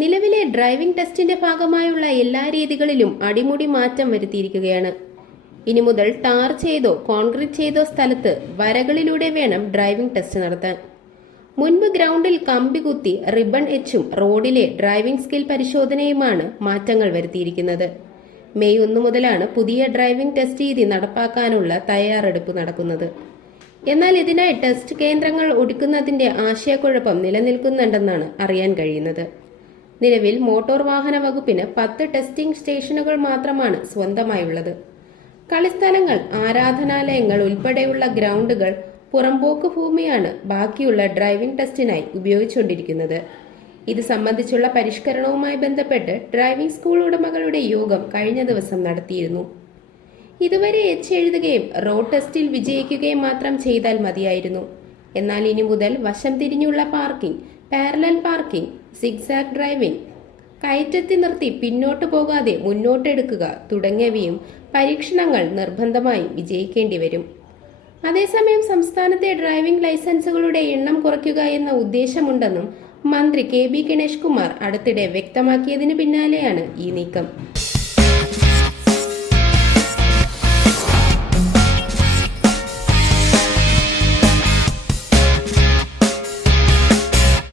നിലവിലെ ഡ്രൈവിംഗ് ടെസ്റ്റിന്റെ ഭാഗമായുള്ള എല്ലാ രീതികളിലും അടിമുടി മാറ്റം വരുത്തിയിരിക്കുകയാണ്. ഇനി മുതൽ ടാർ ചെയ്തോ കോൺക്രീറ്റ് ചെയ്തോ സ്ഥലത്ത് വരകളിലൂടെ വേണം ഡ്രൈവിംഗ് ടെസ്റ്റ് നടത്താൻ. മുൻപ് ഗ്രൗണ്ടിൽ കമ്പി കുത്തി റിബൺ എച്ചും റോഡിലെ ഡ്രൈവിംഗ് സ്കിൽ പരിശോധനയുമാണ് മാറ്റങ്ങൾ വരുത്തിയിരിക്കുന്നത്. മെയ് ഒന്ന് മുതലാണ് പുതിയ ഡ്രൈവിംഗ് ടെസ്റ്റ് രീതി നടപ്പാക്കാനുള്ള തയ്യാറെടുപ്പ് നടക്കുന്നത്. എന്നാൽ ഇതിനായി ടെസ്റ്റ് കേന്ദ്രങ്ങൾ ഒടുക്കുന്നതിന്റെ ആശയക്കുഴപ്പം നിലനിൽക്കുന്നുണ്ടെന്നാണ് അറിയാൻ കഴിയുന്നത്. നിലവിൽ മോട്ടോർ വാഹന വകുപ്പിന് പത്ത് ടെസ്റ്റിംഗ് സ്റ്റേഷനുകൾ മാത്രമാണ് സ്വന്തമായുള്ളത്. കളിസ്ഥലങ്ങൾ ആരാധനാലയങ്ങൾ ഉൾപ്പെടെയുള്ള ഗ്രൗണ്ടുകൾ പുറമ്പോക്ക് ഭൂമിയാണ് ബാക്കിയുള്ള ഡ്രൈവിംഗ് ടെസ്റ്റിനായി ഉപയോഗിച്ചുകൊണ്ടിരിക്കുന്നത്. ഇത് സംബന്ധിച്ചുള്ള പരിഷ്കരണവുമായി ബന്ധപ്പെട്ട് ഡ്രൈവിംഗ് സ്കൂൾ ഉടമകളുടെ യോഗം കഴിഞ്ഞ ദിവസം നടത്തിയിരുന്നു. ഇതുവരെ എച്ച് എഴുതുകയും റോഡ് ടെസ്റ്റിൽ വിജയിക്കുകയും മാത്രം ചെയ്താൽ മതിയായിരുന്നു. എന്നാൽ ഇനി മുതൽ വശം തിരിഞ്ഞുള്ള parking parallel parking zigzag driving കയറ്റത്തി നിർത്തി പിന്നോട്ട് പോകാതെ മുന്നോട്ടെടുക്കുക തുടങ്ങിയവയും പരീക്ഷണങ്ങൾ നിർബന്ധമായി വിജയിക്കേണ്ടി വരും. അതേസമയം സംസ്ഥാനത്തെ ഡ്രൈവിംഗ് ലൈസൻസുകളുടെ എണ്ണം കുറയ്ക്കുക എന്ന ഉദ്ദേശമുണ്ടെന്നും മന്ത്രി കെ ബി ഗണേഷ് കുമാർ അടുത്തിടെ വ്യക്തമാക്കിയതിനു പിന്നാലെയാണ് ഈ നീക്കം.